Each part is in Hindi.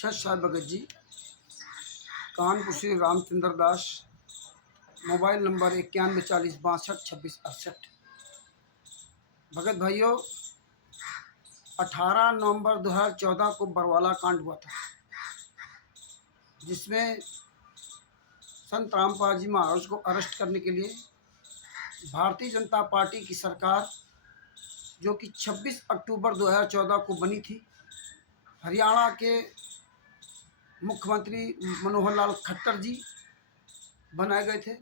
सत साहब भगत जी, कानपुर श्री रामचंद्र दास, मोबाइल नंबर 9140622668। भगत भाइयों, 18 नवंबर 2014 को बरवाला कांड हुआ था, जिसमें संत रामपाल जी महाराज को अरेस्ट करने के लिए भारतीय जनता पार्टी की सरकार, जो कि 26 अक्टूबर 2014 को बनी थी, हरियाणा के मुख्यमंत्री मनोहर लाल खट्टर जी बनाए गए थे।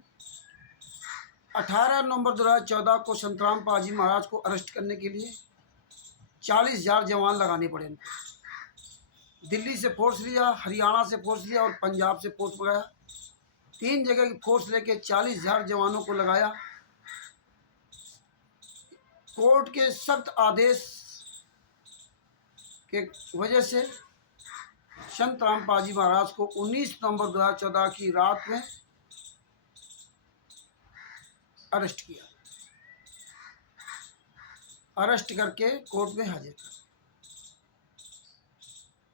18 नवंबर 2014 को संत रामपाल जी महाराज को अरेस्ट करने के लिए 40,000 जवान लगाने पड़े। दिल्ली से फोर्स लिया, हरियाणा से फोर्स लिया और पंजाब से फोर्स लगाया। 3 जगह की फोर्स लेके 40,000 जवानों को लगाया। कोर्ट के सख्त आदेश के वजह से संत रामपाल जी महाराज को 19 नवंबर 2014 की रात में अरेस्ट किया। अरेस्ट करके कोर्ट में हाजिर किया।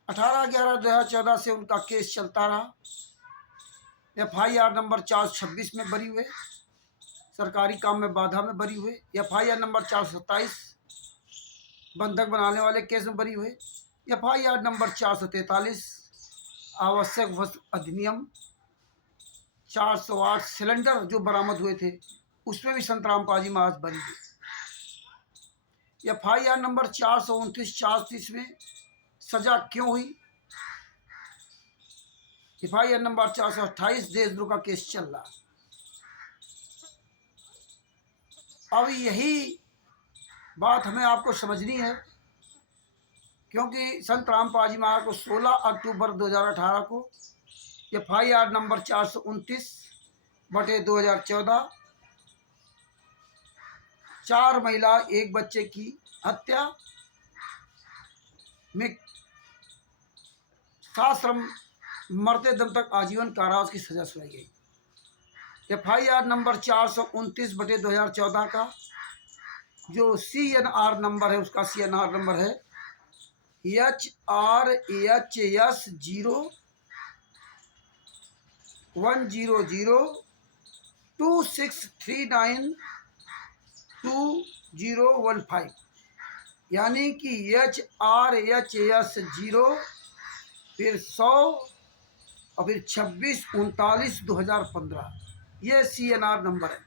18/11/2014 से उनका केस चलता रहा। FIR नंबर 426 में बरी हुए, सरकारी काम में बाधा में बरी हुए। FIR नंबर 427 बंधक बनाने वाले केस में बरी हुए। FIR नंबर 443 आवश्यक वस्तु अधिनियम, 408 सिलेंडर जो बरामद हुए थे उसमें भी संत रामपाल जी महाराज बरी हुए। FIR नंबर 429 430 में सजा क्यों हुई? FIR नंबर 428 देशद्रोह का केस चल रहा। अब यही बात हमें आपको समझनी है, क्योंकि संत रामपाल जी महाराज को 16 अक्टूबर 2018 को FIR नंबर 429/2014 4 महिला 1 बच्चे की हत्या में साश्रम मरते दम तक आजीवन कारावास की सजा सुनाई गई। FIR नंबर 429/2014 का जो CNR नंबर है, उसका CNR नंबर है HRHS 010026392015, यानी कि HRHS 0 फिर 100 और फिर 26/39/2015, ये CNR नंबर है।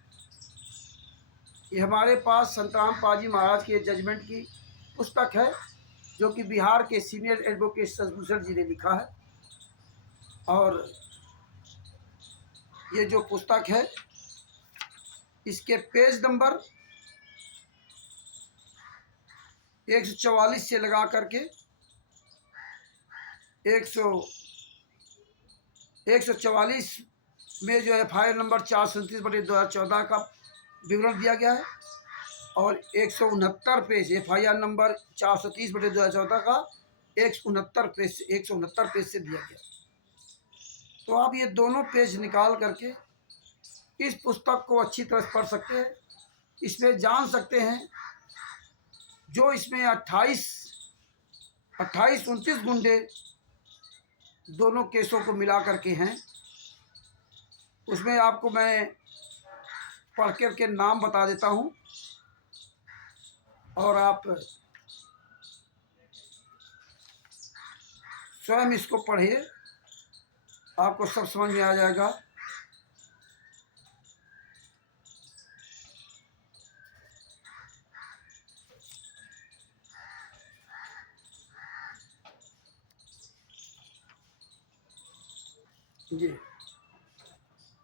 ये हमारे पास संत रामपाल जी महाराज के जजमेंट की पुस्तक है, जो कि बिहार के सीनियर एडवोकेट शशिभूषण जी ने लिखा है। और ये जो पुस्तक है, इसके पेज नंबर 144 से लगा करके 144 में जो FIR नंबर 437/2014 का विवरण दिया गया है, और 169 पेज FIR नंबर 430/2014 का 169 पेज से दिया गया। तो आप ये दोनों पेज निकाल करके इस पुस्तक को अच्छी तरह पढ़ सकते हैं। इसमें जान सकते हैं जो इसमें 28-29 गुंडे दोनों केसों को मिला करके हैं। उसमें आपको मैं पढ़ करके नाम बता देता हूँ, और आप स्वयं इसको पढ़िए, आपको सब समझ में आ जाएगा। जी,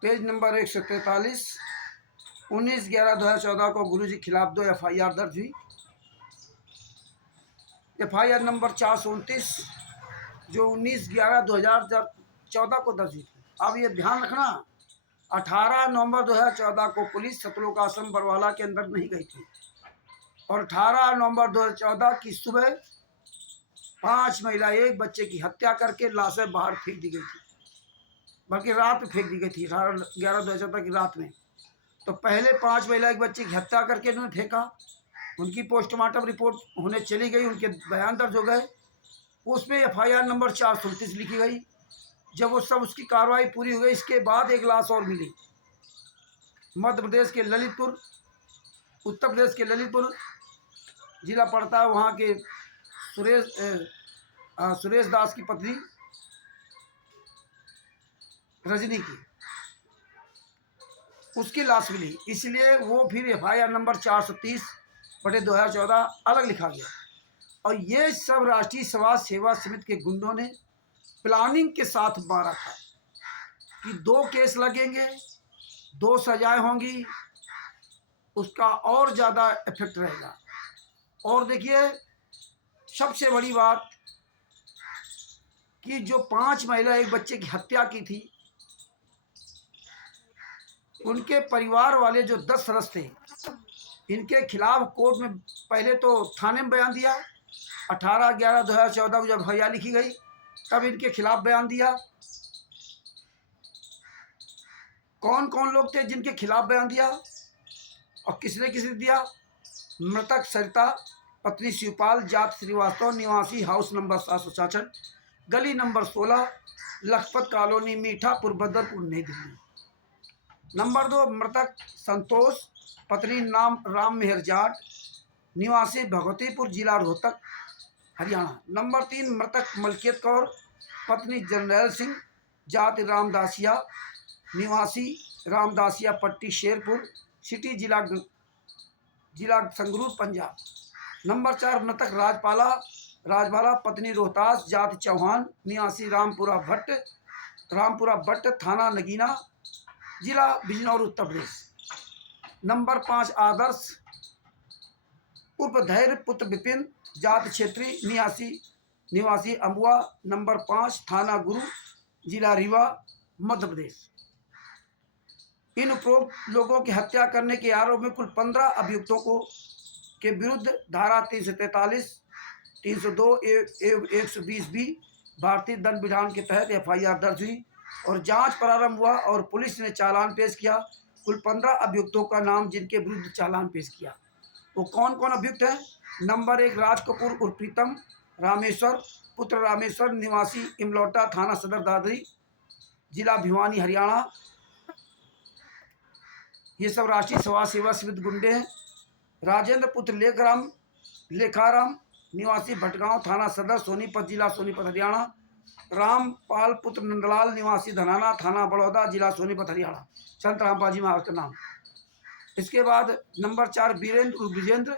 पेज नंबर 143, 19/11/2014 को गुरु जी खिलाफ 2 FIR दर्ज हुई। FIR नंबर 429 जो 19/11/2014 को दर्ज हुई। अब ये ध्यान रखना, 18 नवंबर 2014 को पुलिस सतलोक आश्रम बरवाला के अंदर नहीं गई थी, और 18 नवंबर 2014 की सुबह 5 महिला 1 बच्चे की हत्या करके लाशें बाहर फेंक दी गई थी, बल्कि रात में फेंक दी गई थी 18/11/2014 की रात में। तो पहले 5 महिला 1 बच्चे की हत्या करके उन्होंने फेंका, उनकी पोस्टमार्टम रिपोर्ट होने चली गई, उनके बयान दर्ज हो गए। उसमें FIR नंबर 429 लिखी गई। जब वो सब उसकी कार्रवाई पूरी हो गई, इसके बाद एक लाश और मिली मध्य प्रदेश के ललितपुर, उत्तर प्रदेश के ललितपुर जिला पड़ता है, वहाँ के सुरेश दास की पत्नी रजनी की, उसकी लाश मिली। इसलिए वो फिर FIR नंबर 430/2014 अलग लिखा गया। और ये सब राष्ट्रीय समाज सेवा समिति के गुंडों ने प्लानिंग के साथ मारा था कि 2 केस लगेंगे, 2 सजाएं होंगी, उसका और ज़्यादा इफेक्ट रहेगा। और देखिए, सबसे बड़ी बात कि जो 5 महिला एक बच्चे की हत्या की थी, उनके परिवार वाले जो 10 सदस्य थे, इनके खिलाफ कोर्ट में पहले तो थाने में बयान दिया। 18/11/2014 को जब FIR लिखी गई, तब इनके खिलाफ बयान दिया। कौन कौन लोग थे जिनके खिलाफ बयान दिया और किसने किसने दिया? मृतक सरिता, पत्नी शिवपाल, जात श्रीवास्तव, निवासी हाउस नंबर 766, गली नंबर 16, लखपत कॉलोनी, मीठापुर, बदरपुर, नई दिल्ली। नंबर 2, मृतक संतोष, पत्नी नाम राम मेहर जाट, निवासी भगवतीपुर, जिला रोहतक, हरियाणा। नंबर 3, मृतक मलकियत कौर, पत्नी जरनैल सिंह, जात रामदासिया, निवासी रामदासिया पट्टी, शेरपुर सिटी, जिला संगरूर, पंजाब। नंबर 4, मृतक राजबाला, पत्नी रोहतास, जात चौहान, निवासी रामपुरा भट्ट, थाना नगीना, जिला बिजनौर, उत्तर प्रदेश। नंबर 5, आदर्श उर्फ धैर्य पुत्र विपिन, जात क्षेत्रीय, निवासी अम्बुआ, नंबर 5, थाना गुरु, जिला रीवा, मध्य प्रदेश। इन उपरोक्त लोगों की हत्या करने के आरोप में कुल 15 अभियुक्तों के विरुद्ध धारा 343, 302 एवं 120B भारतीय दंड विधान के तहत FIR दर्ज हुई और जांच प्रारंभ हुआ और पुलिस ने चालान पेश किया। कुल 15 अभियुक्तों का नाम जिनके विरुद्ध चालान पेश किया, वो कौन कौन अभियुक्त हैं? नंबर 1, राज कपूर उर्फ प्रीतम, रामेश्वर, पुत्र रामेश्वर, निवासी इमलौटा, थाना सदर दादरी, जिला भिवानी, हरियाणा। ये सब राष्ट्रीय समाज सेवा समिति गुंडे हैं। राजेंद्र पुत्र लेखाराम, निवासी भटगांव, थाना सदर सोनीपत, जिला सोनीपत, हरियाणा। रामपाल पुत्र नंदलाल, निवासी धनाना, थाना बड़ौदा, जिला सोनीपत, हरियाणा। संत रामपाल जी महाराज का नाम। इसके बाद नंबर 4, विजेंद्र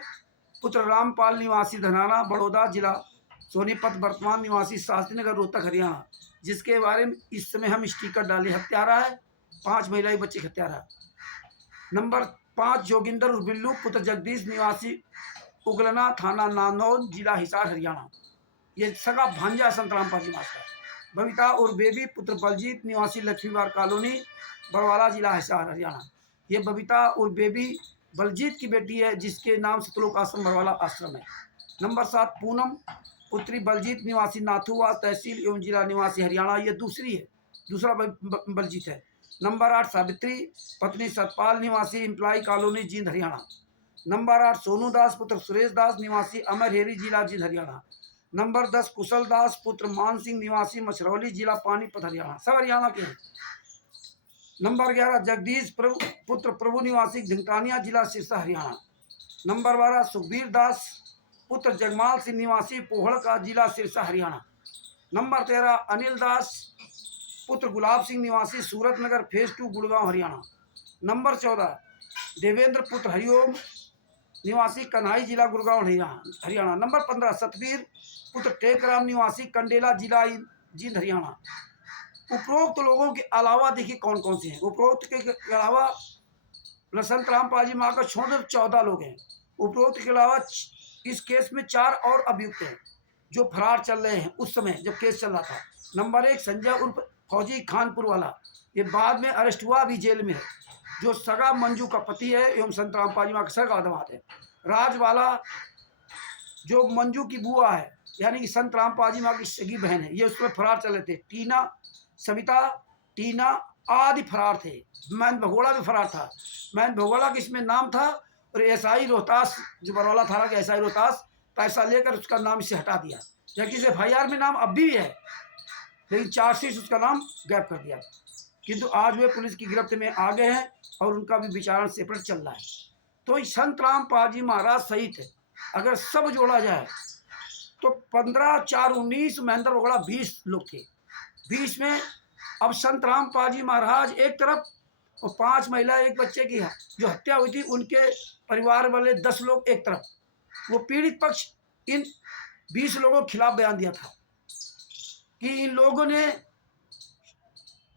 पुत्र रामपाल, निवासी धनाना, बड़ौदा, जिला सोनीपत, वर्तमान निवासी शास्त्री नगर, रोहतक, हरियाणा, जिसके बारे में इस समय हम स्टिकर डाले। हत्यारा है, 5 महिला बच्चे की हत्यारा। नंबर 5, जोगिंदर उर्फ बिल्लू, पुत्र जगदीश, निवासी उगलना, थाना नांदौद, जिला हिसार, हरियाणा। ये सगा भांजा संत रामपाल जी महाराज का। बबीता उर्फ बेबी, पुत्र बलजीत, निवासी लक्ष्मीवार कॉलोनी, बड़वाला, जिला हिसार, हरियाणा। ये बबीता उर्फ बेबी बलजीत की बेटी है, जिसके नाम सतलोक आश्रम बड़वाला आश्रम है। नंबर 7, पूनम पुत्री बलजीत, निवासी नाथुआ, तहसील एवं जिला, निवासी हरियाणा। ये दूसरा बलजीत है। नंबर 8, सावित्री, पत्नी सतपाल, निवासी employee colony, Jind, Haryana. Number 8, Sonu Das, पुत्र सुरेश दास, निवासी अमरहेरी, जिला जींद, हरियाणा। नंबर 10, कुशल दास, पुत्र मान सिंह, निवासी मछरौली, जिला पानीपत, हरियाणा। सब हरियाणा के हैं। नंबर 11, जगदीश पुत्र प्रभु, निवासी धिंगटानिया, जिला सिरसा, हरियाणा। नंबर 12, सुखबीर दास, पुत्र जगमाल सिंह, निवासी पोहड़ का, जिला सिरसा, हरियाणा। नंबर 13, अनिल दास, पुत्र गुलाब सिंह, निवासी सूरत नगर, फेज 2, गुड़गांव, हरियाणा। नंबर 14, देवेंद्र पुत्र हरिओम, निवासी कन्हाई, जिला गुड़गांव, हरियाणा। नंबर 15, सतवीर पुत्र टेकराम, निवासी कंडेला, जिला जींद, हरियाणा। उपरोक्त लोगों के अलावा देखिए कौन कौन से हैं। उपरोक्त के अलावा संत रामपाल जी महाराज का छोड़ 14 लोग हैं। उपरोक्त के अलावा इस केस में 4 और अभियुक्त हैं जो फरार चल रहे हैं उस समय जब केस चल रहा था। नंबर 1, संजय उर्फ फौजी, खानपुर वाला, ये बाद में अरेस्ट हुआ, अभी जेल में है, जो सगा मंजू का पति है एवं संत रामपाल जी महाराज का सगा दामाद है। राजवाला जो मंजू की बुआ है, यानी कि संत रामपाल जी महाराज की सगी बहन है, ये उसमें फरार चल रहे थे। टीना, सविता, टीना आदि फरार थे। मैन भगोड़ा भी फरार था। मैन भगोड़ा का इसमें नाम था। और SI रोहतास, जो बरौला थाना के SI रोहतास, पैसा लेकर उसका नाम से हटा दिया, जबकि इस FIR में नाम अब भी है, लेकिन चार्जशीट से उसका नाम गायब कर दिया। किंतु आज वे पुलिस की गिरफ्त में आ गए हैं और उनका भी विचारण सेपरेट चल रहा है। तो संत रामपाल जी महाराज सहित अगर सब जोड़ा जाए तो 15, 4, 19, महेंद्र वगड़ा 20 लोग थे। 20 में अब संत रामपाल जी महाराज एक तरफ और 5 महिला, एक बच्चे की जो हत्या हुई थी उनके परिवार वाले 10 लोग एक तरफ। वो पीड़ित पक्ष इन 20 लोगों के खिलाफ बयान दिया था कि इन लोगों ने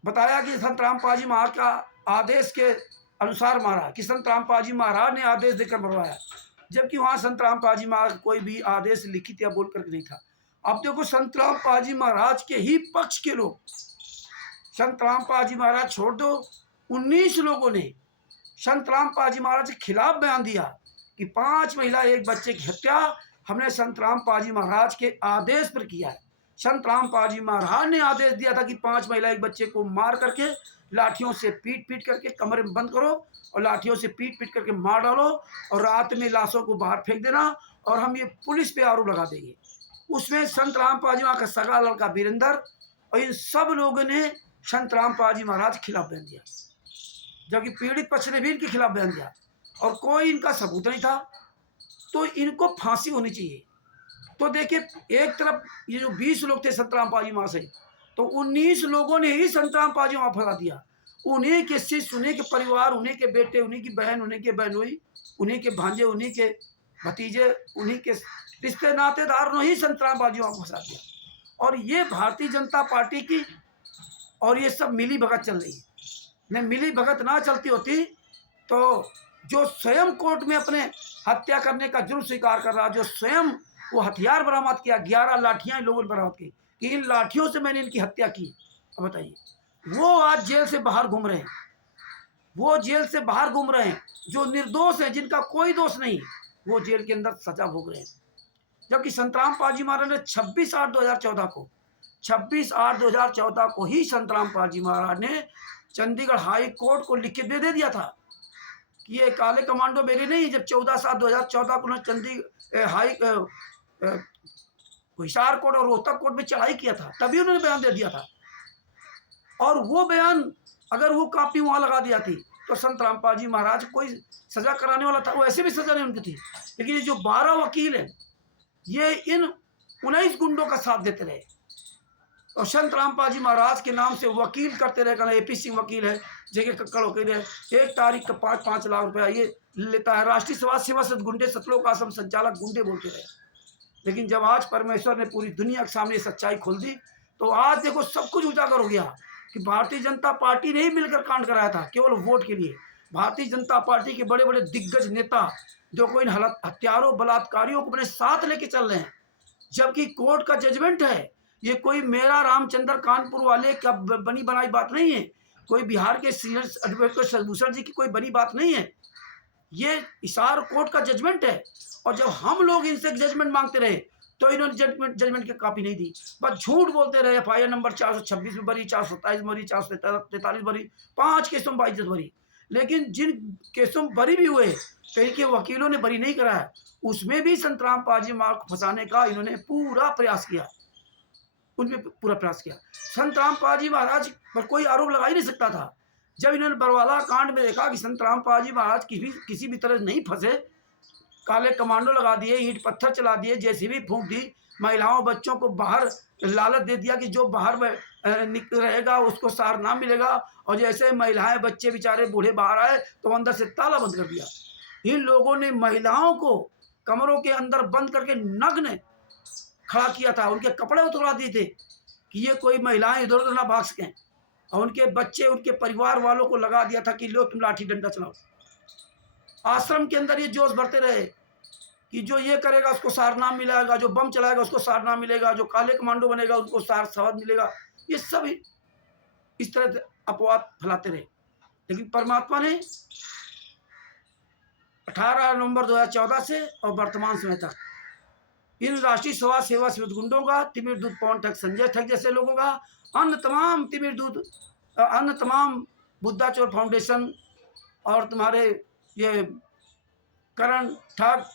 बताया कि संत रामपाल जी महाराज का आदेश के अनुसार मारा, कि संत रामपाल जी महाराज ने आदेश देकर मरवाया, जबकि वहाँ संत रामपाल जी महाराज कोई भी आदेश लिखित या बोल करके नहीं था। अब देखो संत रामपाल जी महाराज के ही पक्ष के लोग, संत रामपाल जी महाराज छोड़ दो, 19 लोगों ने संत रामपाल जी महाराज के खिलाफ बयान दिया कि 5 महिला, एक बच्चे की हत्या हमने संत रामपाल जी महाराज के आदेश पर किया है। संत रामपाल जी महाराज ने आदेश दिया था कि 5 महिला, एक बच्चे को मार करके लाठियों से पीट करके कमरे में बंद करो और लाठियों से पीट करके मार डालो और रात में लाशों को बाहर फेंक देना और हम ये पुलिस पे आरोप लगा देंगे। उसमें संत रामपाल जी महाराज का सगा लड़का वीरेंद्र और इन सब लोगों ने संत रामपाल जी महाराज के खिलाफ बयान दिया, जबकि पीड़ित पक्ष ने भी इनके खिलाफ बयान दिया और कोई इनका सबूत नहीं था। तो इनको फांसी होनी चाहिए। तो देखिए, एक तरफ ये जो 20 लोग थे संत रामपाल जी महाराज से, तो 19 लोगों ने ही संत रामपाल जी वहाँ फंसा दिया। उन्हीं के शिष्य, उन्हीं के परिवार, उन्हीं के बेटे, उन्हीं की बहन, उन्हीं के बहनोई, उन्हीं के भांजे, उन्हीं के भतीजे, उन्हीं के रिश्ते नातेदार ने ही संत रामपाल जी वहाँ फंसा दिया। और ये भारतीय जनता पार्टी की और ये सब मिली भगत चल रही है। नहीं, मिली भगत ना चलती होती तो जो स्वयं कोर्ट में अपने हत्या करने का जुर्म स्वीकार कर रहा, जो स्वयं वो हथियार बरामद किया, 11 लाठियां लोगों ने बरामद की कि इन लाठियों से मैंने इनकी हत्या की, अब बताइए, वो आज जेल से बाहर घूम रहे हैं। वो जेल से बाहर घूम रहे हैं जो निर्दोष हैं, जिनका कोई दोष नहीं, वो जेल के अंदर सजा भोग रहे हैं। जबकि संत रामपाल जी महाराज ने 26/8/2014 को 26/8/2014 को ही संत रामपाल जी महाराज ने चंडीगढ़ हाई कोर्ट को लिख के दे दिया था कि ये काले कमांडो मेरे नहीं। जब 14/7/2014 को उन्होंने हिसार कोर्ट और रोहतक कोर्ट में चढ़ाई किया था, तभी उन्होंने बयान दे दिया था। और वो बयान अगर वो कापी वहां लगा दिया थी तो संत रामपाल जी महाराज कोई सजा कराने वाला था, वो ऐसे भी सजा नहीं उनकी थी। लेकिन ये जो 12 वकील हैं, ये इन 19 गुंडों का साथ देते रहे और संत रामपाल जी महाराज के नाम से वकील करते रहे। कहना AP सिंह वकील है, जगह कक्कड़ वकील है, 1 तारीख का 5-5 लाख रुपया ये लेता है। राष्ट्रीय समाज सेवा से गुंडे, सतलोक आश्रम संचालक गुंडे बोलते रहे। लेकिन जब आज परमेश्वर ने पूरी दुनिया के सामने सच्चाई खोल दी तो आज देखो सब कुछ उजागर हो गया कि भारतीय जनता पार्टी ने ही मिलकर कांड कराया था केवल वोट के लिए। भारतीय जनता पार्टी के बड़े बड़े दिग्गज नेता जो कोई हत्यारों, बलात्कारियों को अपने साथ लेके चल रहे हैं, जबकि कोर्ट का जजमेंट है। ये कोई मेरा रामचंद्र कानपुर वाले का बनी बनाई बात नहीं है, कोई बिहार के सीनियर एडवोकेट शशिभूषण जी की कोई बनी बात नहीं है, ये हिसार कोर्ट का जजमेंट है। और जब हम लोग इनसे जजमेंट मांगते रहे तो इन्होंने जजमेंट की कॉपी नहीं दी, बस झूठ बोलते रहे। FIR नंबर 426 में भरी, 427 में भरी, 443 भरी, 5 केसों में 22 भरी। लेकिन जिन केसों में बरी भी हुए तो इनके वकीलों ने बरी नहीं कराया, उसमें भी संत रामपाल जी महाराज को फंसाने का इन्होंने पूरा प्रयास किया, उनमें पूरा प्रयास किया। संत रामपाल जी महाराज पर कोई आरोप लगा ही नहीं सकता था। जब इन्होंने बरवाला कांड में देखा कि संत रामपाल जी महाराज किसी भी तरह नहीं फंसे, काले कमांडो लगा दिए, ईंट पत्थर चला दिए, JCB फूंक दी, महिलाओं बच्चों को बाहर लालच दे दिया कि जो बाहर निकल रहेगा उसको सार ना मिलेगा, और जैसे महिलाएं बच्चे बेचारे बूढ़े बाहर आए तो अंदर से ताला बंद कर दिया। इन लोगों ने महिलाओं को कमरों के अंदर बंद करके नग्न खड़ा किया था, उनके कपड़े उतरवा दिए थे कि ये कोई महिलाएं इधर उधर ना भाग सकें, और उनके बच्चे, उनके परिवार वालों को लगा दिया था कि लो तुम लाठी डंडा चलाओ। आश्रम के अंदर ये जोश भरते रहे कि जो ये करेगा उसको सारनाम मिलेगा, जो बम चलाएगा उसको सारनाम मिलेगा, जो काले कमांडो बनेगा उसको सवाद मिलेगा। ये सब इस तरह से अपवाद फैलाते रहे। लेकिन परमात्मा ने 18 नवंबर 2014 से और वर्तमान समय तक इन राष्ट्रीय समाज सेवा से गुंडों का, तिमिर दूध पवन ठग, संजय ठग जैसे लोगों का, अन्य तमाम तिमिर दूध, अन्य तमाम बुद्धा चोर फाउंडेशन और तुम्हारे ये करण ठग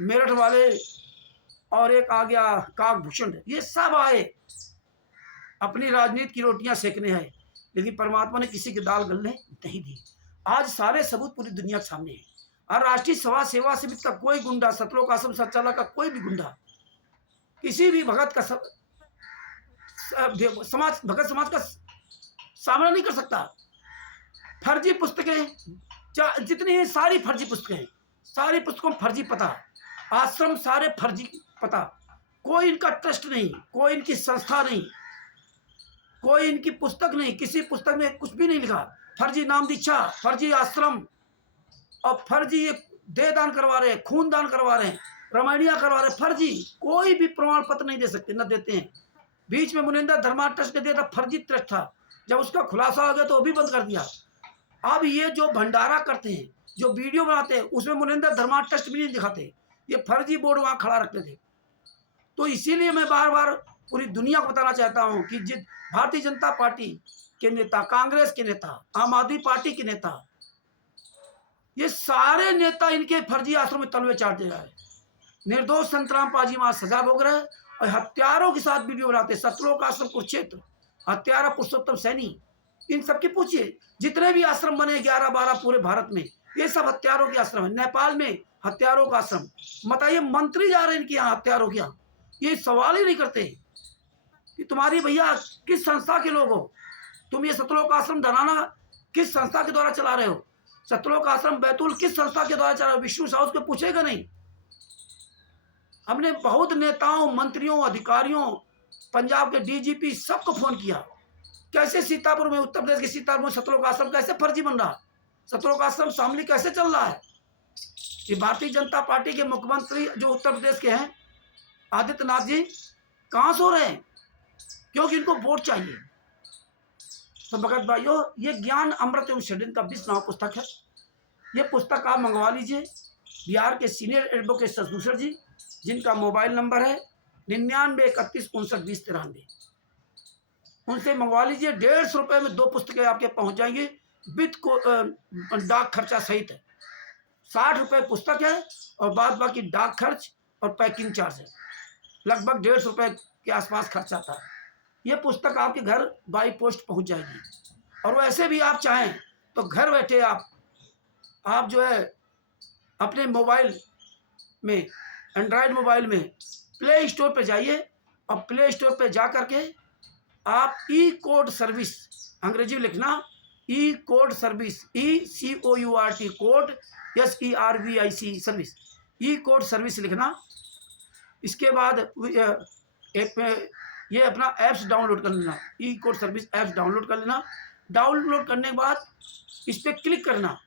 मेरठ वाले, और एक आ गया काकभूषण, ये सब आए अपनी राजनीति की रोटियां सेकने हैं, लेकिन परमात्मा ने किसी की दाल गलने नहीं दी। आज सारे सबूत पूरी दुनिया के सामने है। और राष्ट्रीय सभा सेवा समिति का कोई गुंडा, सतलोक आश्रम संचालक का कोई भी गुंडा किसी भी भगत का भगत समाज का सामना नहीं कर सकता। फर्जी पुस्तकें जितनी हैं सारी फर्जी पुस्तकें हैं, सारी पुस्तकों में फर्जी पता, आश्रम सारे फर्जी पता, कोई इनका ट्रस्ट नहीं, कोई इनकी संस्था नहीं, कोई इनकी पुस्तक नहीं, किसी पुस्तक में कुछ भी नहीं लिखा। फर्जी नाम दीक्षा, फर्जी आश्रम, और फर्जी ये देह दान करवा रहे हैं, खून दान करवा रहे हैं, रामायणिया करवा रहे हैं, फर्जी। कोई भी प्रमाण पत्र नहीं दे सकते, न देते हैं। बीच में मुनिंदर धर्मा ट्रस्ट ने दिया था, फर्जी ट्रस्ट था, जब उसका खुलासा हो गया तो वो भी बंद कर दिया। अब ये जो भंडारा करते हैं, जो वीडियो बनाते हैं, उसमें मुनिंदर धर्मा ट्रस्ट भी नहीं दिखाते, ये फर्जी बोर्ड वहाँ खड़ा रखते थे। तो इसीलिए मैं बार बार पूरी दुनिया को बताना चाहता हूँ कि जिस भारतीय जनता पार्टी के नेता, कांग्रेस के नेता, आम आदमी पार्टी के नेता, ये सारे नेता इनके फर्जी आश्रम में तलवे चाट दे रहा है। निर्दोष संतराम पाजी वहां सजा भोग रहे हैं और हत्यारों के साथ वीडियो बनाते, सतलोक आश्रम कुरुक्षेत्र, हत्यारा पुरुषोत्तम सैनी, इन सबकी पूछिए, जितने भी आश्रम बने 11-12 पूरे भारत में, ये सब हत्यारों के आश्रम है। नेपाल में हत्यारों का आश्रम, बताइए मंत्री जा रहे हैं इनके यहाँ हत्यारों के यहाँ, ये सवाल ही नहीं करते कि तुम्हारी भैया किस संस्था के लोग हो, तुम ये सतलोक आश्रम धराना किस संस्था के द्वारा चला रहे हो, सतलोक आश्रम बैतूल किस संस्था के द्वारा चला रहे हो, विष्णु साहू को पूछेगा नहीं। हमने बहुत नेताओं, मंत्रियों, अधिकारियों, पंजाब के डीजीपी सबको फोन किया, कैसे सीतापुर में, उत्तर प्रदेश के सीतापुर में सतलोक आश्रम कैसे फर्जी बन रहा, सतलोक आश्रम शामली कैसे चल रहा है। कि भारतीय जनता पार्टी के मुख्यमंत्री जो उत्तर प्रदेश के हैं आदित्यनाथ जी कहाँ सो रहे हैं, क्योंकि इनको वोट चाहिए। तो भगत भाइयों, ये ज्ञान अमृत एवं षड्यंत्र का 20 नाम पुस्तक है। ये पुस्तक आप मंगवा लीजिए बिहार के सीनियर एडवोकेट शशभूषण जी, जिनका मोबाइल नंबर है 9931592093, उनसे मंगवा लीजिए। 150 रुपये में 2 पुस्तकें आपके पहुंच जाएंगी, विद को डाक खर्चा सहित है। 60 रुपये पुस्तक है और बाद बाकी डाक खर्च और पैकिंग चार्ज है, लगभग 150 रुपये के आसपास खर्च आता है। ये पुस्तक आपके घर बाई पोस्ट पहुंच जाएगी। और वैसे भी आप चाहें तो घर बैठे आप जो है अपने मोबाइल में, एंड्रॉयड मोबाइल में प्ले स्टोर पे जाइए और प्ले स्टोर पे जा करके आप ई कोड सर्विस, अंग्रेजी में लिखना e court service, ECOURT court SERVIC service, e court service लिखना। इसके बाद ये अपना ऐप्स डाउनलोड कर लेना, e court service apps download कर लेना। डाउनलोड करने के बाद इस पर क्लिक करना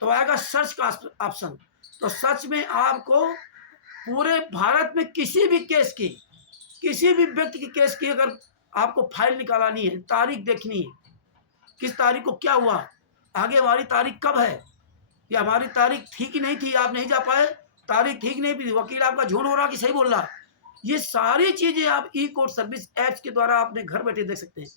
तो आएगा सर्च का ऑप्शन। तो सर्च में आपको पूरे भारत में किसी भी केस की, किसी भी व्यक्ति के केस की अगर आपको फाइल निकालनी है, तारीख देखनी है, किस तारीख को क्या हुआ, आगे हमारी तारीख कब है, या हमारी तारीख ठीक ही नहीं थी, आप नहीं जा पाए, तारीख ठीक नहीं थी, वकील आपका झूठ हो रहा कि सही बोल रहा, ये सारी चीज़ें आप ई कोर्ट सर्विस ऐप्स के द्वारा अपने घर बैठे देख सकते हैं।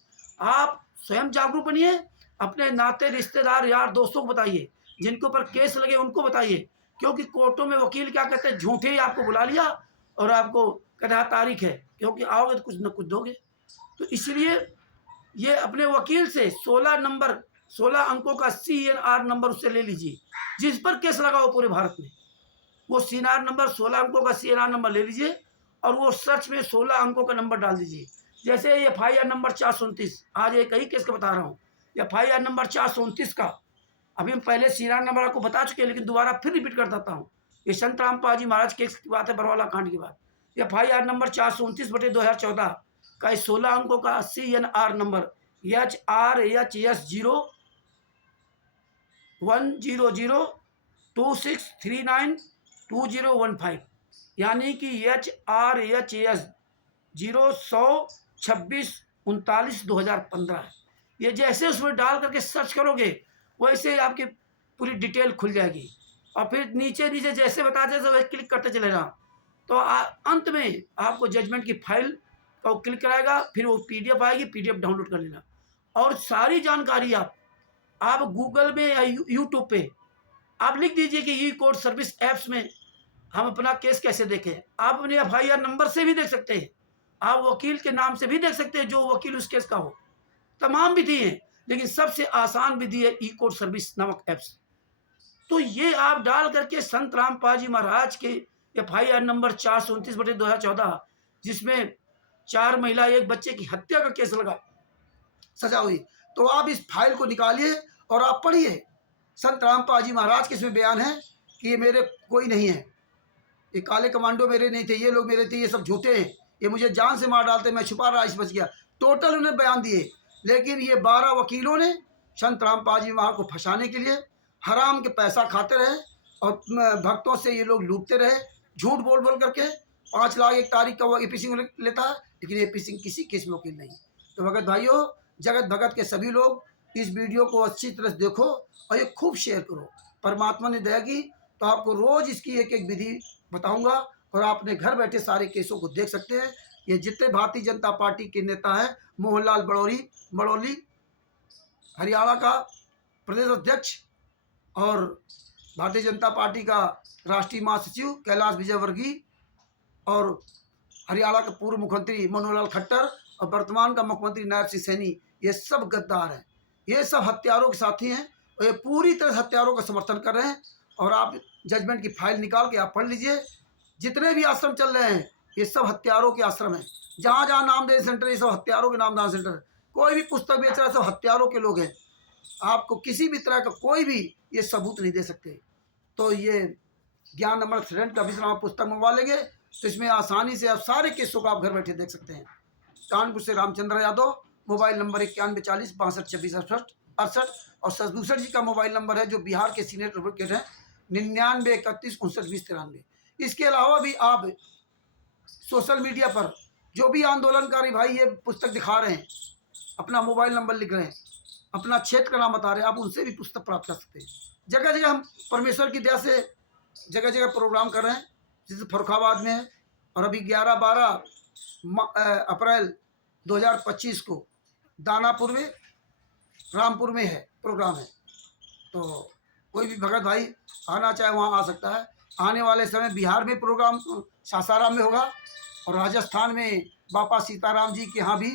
आप स्वयं जागरूक बनिए, अपने नाते रिश्तेदार यार दोस्तों को बताइए, जिनके ऊपर केस लगे उनको बताइए, क्योंकि कोर्टों में वकील क्या कहते हैं, झूठे ही आपको बुला लिया और आपको कहते हैं तारीख है, क्योंकि आओगे तो कुछ न कुछ दोगे। तो इसलिए ये अपने वकील से 16 अंकों का CNR नंबर उससे ले लीजिए, जिस पर केस लगा हो पूरे भारत में, वो CNR नंबर 16 अंकों का CNR नंबर ले लीजिए और वो सर्च में 16 अंकों का नंबर डाल दीजिए। जैसे ये FIR नंबर 429, आज एक ही केस का बता रहा हूँ, या FIR नंबर 429 का, अभी हम पहले CNR नंबर आपको बता चुके हैं, लेकिन दोबारा फिर रिपीट कर देता हूँ। ये संत रामपाल जी महाराज केस की बात है, बरवाला कांड की बात। ये FIR नंबर 429/2014 का 16 अंकों का CNR नंबर HRHS0100263922015, यानी कि HRHS 0126392015 है। ये जैसे उसमें डाल करके सर्च करोगे वैसे आपकी पूरी डिटेल खुल जाएगी, और फिर नीचे नीचे जैसे बताते हैं वैसे क्लिक करते चले जाओ, तो अंत में आपको जजमेंट की फाइल का क्लिक कराएगा, फिर वो PDF आएगी, PDF डाउनलोड कर लेना। और सारी जानकारी आप गूगल में या यूट्यूब पे आप लिख दीजिए कि ई कोर्ट सर्विस ऐप्स में हम अपना केस कैसे देखें? आप अपने एफआईआर नंबर से भी देख सकते हैं, आप वकील के नाम से भी देख सकते हैं जो वकील उस केस का हो। तमाम विधि हैं, लेकिन सबसे आसान विधि है ई कोर्ट सर्विस नामक ऐप्स। तो ये आप डाल करके संत रामपाल जी महाराज के एफआईआर नंबर 429/2014, जिसमें 4 महिला 1 बच्चे की हत्या का केस लगा, सजा हुई, तो आप इस फाइल को निकालिए और आप पढ़िए। संत रामपाल जी महाराज के इसमें बयान है कि ये मेरे कोई नहीं है, ये काले कमांडो मेरे नहीं थे, ये लोग मेरे थे, ये सब झूठे हैं, ये मुझे जान से मार डालते, मैं छुपा रहा, इस बच गया। टोटल उन्हें बयान दिए, लेकिन ये 12 वकीलों ने संत रामपाल जी महाराज को फंसाने के लिए हराम के पैसा खाते रहे और भक्तों से ये लोग लूटते रहे, झूठ बोल बोल करके। 5 लाख एक तारीख का वो एपी सिंह लेता है, लेकिन एपी सिंह किसी केस में वकील नहीं। तो भगत भाइयों, जगत भगत के सभी लोग इस वीडियो को अच्छी तरह से देखो और ये खूब शेयर करो। परमात्मा ने दया की तो आपको रोज़ इसकी एक एक विधि बताऊंगा और आप अपने घर बैठे सारे केसों को देख सकते हैं। ये जितने भारतीय जनता पार्टी के नेता हैं, मोहनलाल बड़ौली हरियाणा का प्रदेश अध्यक्ष और भारतीय जनता पार्टी का राष्ट्रीय महासचिव कैलाश विजयवर्गीय और हरियाणा के पूर्व मुख्यमंत्री मनोहर लाल खट्टर और वर्तमान का मुख्यमंत्री नायब सिंह सैनी, ये सब गद्दार हैं, ये सब हत्यारों के साथी हैं और ये पूरी तरह हत्यारों का समर्थन कर रहे हैं। और आप जजमेंट की फाइल निकाल के आप पढ़ लीजिए, जितने भी आश्रम चल रहे हैं ये सब हत्यारों के आश्रम हैं। जहाँ जहाँ नामदान सेंटर, ये सब हत्यारों के नामदान सेंटर। कोई भी पुस्तक बेच रहा है सब हत्यारों के लोग हैं। आपको किसी भी तरह का कोई भी ये सबूत नहीं दे सकते। तो ये ज्ञान अमृत शरण का विश्राम पुस्तक मंगवा लेंगे तो इसमें आसानी से आप सारे केसों को आप घर बैठे देख सकते हैं। कानपुर से रामचंद्र यादव, मोबाइल नंबर 9140 62 26 68। और सदूसर जी का मोबाइल नंबर है जो बिहार के सीनियर एडवोकेट हैं, 99 31 59 20 93। इसके अलावा भी आप सोशल मीडिया पर जो भी आंदोलनकारी भाई ये पुस्तक दिखा रहे हैं, अपना मोबाइल नंबर लिख रहे हैं, अपना क्षेत्र का नाम बता रहे हैं, आप उनसे भी पुस्तक प्राप्त कर सकते हैं। जगह जगह हम परमेश्वर की दया से जगह जगह प्रोग्राम कर रहे हैं, जैसे फर्रुखाबाद में है और अभी 11-12 अप्रैल 2025 को दानापुर में, रामपुर में है प्रोग्राम है। तो कोई भी भगत भाई आना चाहे वहाँ आ सकता है। आने वाले समय बिहार में प्रोग्राम सासाराम में होगा और राजस्थान में बापा सीताराम जी के यहाँ भी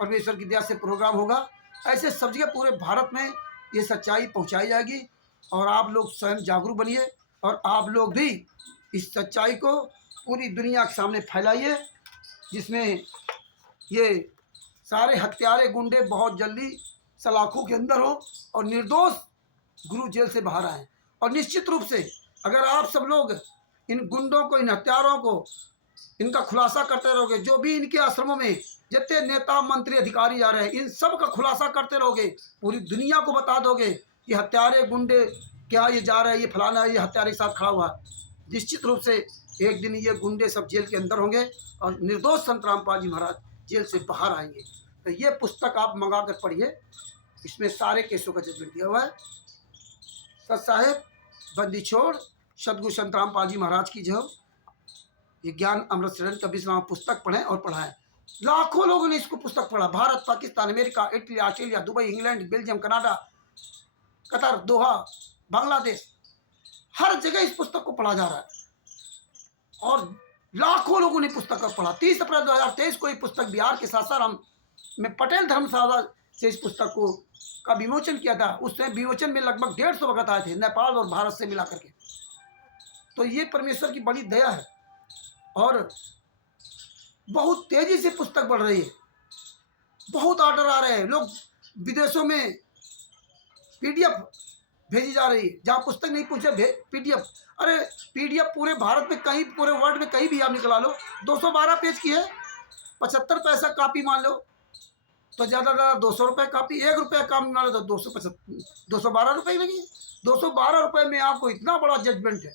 परमेश्वर की दया से प्रोग्राम होगा। ऐसे सब जगह पूरे भारत में ये सच्चाई पहुँचाई जाएगी और आप लोग स्वयं जागरूक बनिए और आप लोग भी इस सच्चाई को पूरी दुनिया के सामने फैलाइए, जिसमें ये सारे हत्यारे गुंडे बहुत जल्दी सलाखों के अंदर हो और निर्दोष गुरु जेल से बाहर आए। और निश्चित रूप से अगर आप सब लोग इन गुंडों को, इन हत्यारों को, इनका खुलासा करते रहोगे, जो भी इनके आश्रमों में जितने नेता मंत्री अधिकारी जा रहे हैं, इन सब का खुलासा करते रहोगे, पूरी दुनिया को बता दोगे ये हत्यारे गुंडे क्या ये जा रहे हैं, ये फलाना ये हत्यारे के साथ खड़ा हुआ, निश्चित रूप से एक दिन ये गुंडे सब जेल के अंदर होंगे और निर्दोष संत रामपाल जी महाराज जेल से बाहर आएंगे। तो ये पुस्तक आप मंगा कर पढ़िए, इसमें सारे केसों का जजमेंट दिया हुआ है। सत साहेब बंदी छोड़ सदगुरु संत रामपाल जी महाराज की जो ये ज्ञान अमृत शरण का विश्राम पुस्तक पढ़ें और पढ़ाएं। लाखों लोगों ने इसको पुस्तक पढ़ा, Bharat, Pakistan, America, Italy, Australia, Dubai, England, Belgium, Canada, Qatar, Doha, Bangladesh, हर जगह इस पुस्तक को पढ़ा जा रहा है और लाखों लोगों ने पुस्तक को पढ़ा। 30 अप्रैल 2023 को ये पुस्तक बिहार के सासाराम में पटेल धर्मशाला से इस पुस्तक को का विमोचन किया था। उस समय विमोचन में लगभग 150 भगत आए थे, नेपाल और भारत से मिला करके। तो ये परमेश्वर की बड़ी दया है और बहुत तेजी से पुस्तक बढ़ रही है, बहुत ऑर्डर आ रहे हैं, लोग विदेशों में पीडीएफ भेजी जा रही है, जहाँ पुस्तक नहीं पहुँचे पीडीएफ। अरे पीडीएफ पूरे भारत में कहीं, पूरे वर्ल्ड में कहीं भी आप निकला लो, 212 पेज की है, 75 पैसा कापी मान लो तो ज़्यादा ज़्यादा 200 रुपये कापी, 1 रुपया काम मान लो तो 212 रुपये लगी। 212 रुपये में आपको इतना बड़ा जजमेंट है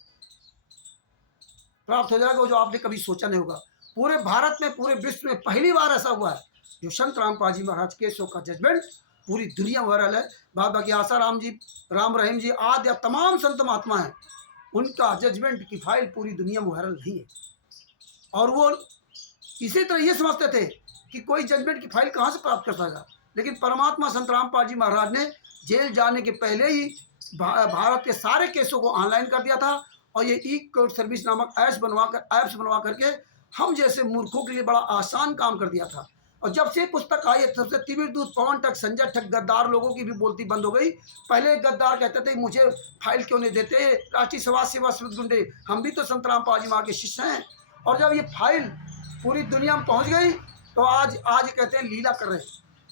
प्राप्त हो जाएगा जो आपने कभी सोचा नहीं होगा। पूरे भारत में, पूरे विश्व में पहली बार ऐसा हुआ है जो संत रामपाल जी महाराज केसों का जजमेंट पूरी दुनिया में वायरल है। बाद बाकी आसाराम जी, राम रहीम जी आदि तमाम संत महात्मा हैं, उनका जजमेंट की फाइल पूरी दुनिया में वायरल नहीं है। और वो इसी तरह ये समझते थे कि कोई जजमेंट की फाइल कहाँ से प्राप्त कर पाएगा, लेकिन परमात्मा संत रामपाल जी महाराज ने जेल जाने के पहले ही भारत के सारे केसों को ऑनलाइन कर दिया था और ये ई कोर्ट सर्विस नामक ऐप्स बनवा करके हम जैसे मूर्खों के लिए बड़ा आसान काम कर दिया था। और जब से पुस्तक आई है तब से तिमिरदूत, पवन ठग, संजय ठग, गद्दार लोगों की भी बोलती बंद हो गई। पहले गद्दार कहते थे मुझे फाइल क्यों नहीं देते, राष्ट्रीय समाज सेवा समिति गुंडे, हम भी तो संतराम पाजी माँ के शिष्य हैं। और जब ये फाइल पूरी दुनिया में पहुंच गई तो आज कहते हैं लीला कर रहे हैं।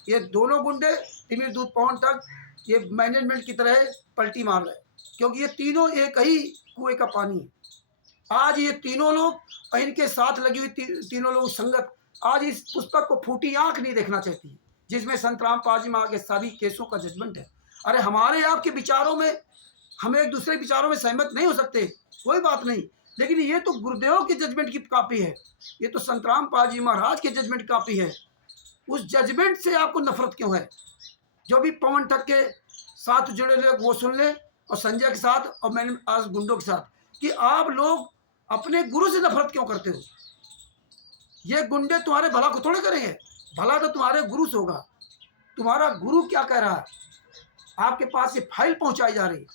ये दोनों गुंडे तिमिरदूत, पवन ठग, ये मैनेजमेंट की तरह पलटी मार रहे हैं, क्योंकि ये तीनों एक ही कुएं का पानी है। आज ये तीनों लोग और इनके साथ लगी हुई तीनों लोग संगत आज इस पुस्तक को फूटी आंख नहीं देखना चाहती, जिसमें संतराम पाजी माँ के सभी केसों का जजमेंट है। अरे हमारे आपके विचारों में, हम एक दूसरे विचारों में सहमत नहीं हो सकते, कोई बात नहीं, लेकिन ये तो गुरुदेव के जजमेंट की कॉपी है, ये तो संतराम पाजी महाराज के जजमेंट की कॉपी है। उस जजमेंट से आपको नफरत क्यों है? जो भी पवन ठग के साथ जुड़े लोग वो सुन ले, और संजय के साथ और मैंने आज गुंडों के साथ, कि आप लोग अपने गुरु से नफरत क्यों करते हो? ये गुंडे तुम्हारे भला को थोड़े करेंगे, भला तो तुम्हारे गुरु से होगा। तुम्हारा गुरु क्या कह रहा है? आपके पास ये फाइल पहुंचाई जा रही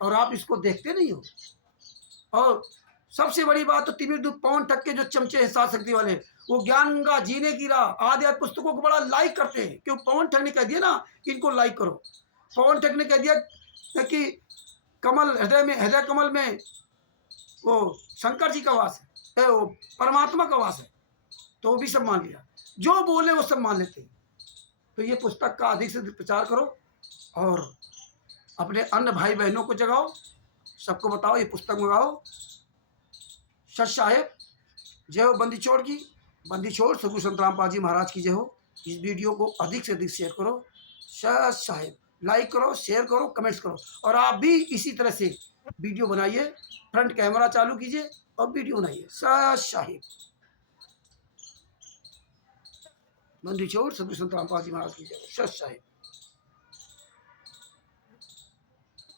और आप इसको देखते नहीं हो। और सबसे बड़ी बात तो तिमिरदूत, पवन ठग के जो चमचे हैं सात शक्ति वाले, वो ज्ञान गंगा, जीने की राह आदि पुस्तकों को बड़ा लाइक करते हैं। क्यों? पवन ठग ने कह दिया ना कि इनको लाइक करो। पवन ठग ने कह दिया कि कमल हृदय कमल में वो शंकर जी का वास है, वो परमात्मा का वास है, तो वो भी सब मान लिया। जो बोले वो सब मान लेते हैं। तो ये पुस्तक का अधिक से अधिक प्रचार करो और अपने अन्य भाई बहनों को जगाओ, सबको बताओ ये पुस्तक मंगाओ। सच साहेब जय हो, बंदी छोड़ की, बंदी छोड़ सदगुरु संतराम पाजी महाराज की जय हो। इस वीडियो को अधिक से अधिक शेयर करो। सच साहेब लाइक करो, शेयर करो, कमेंट्स करो, और आप भी इसी तरह से वीडियो बनाइए, फ्रंट कैमरा चालू कीजिए और वीडियो बनाइए। सच साहेब बंदी छोड़ सदगुरु संतराम पाजी महाराज की जय हो। सच साहेब।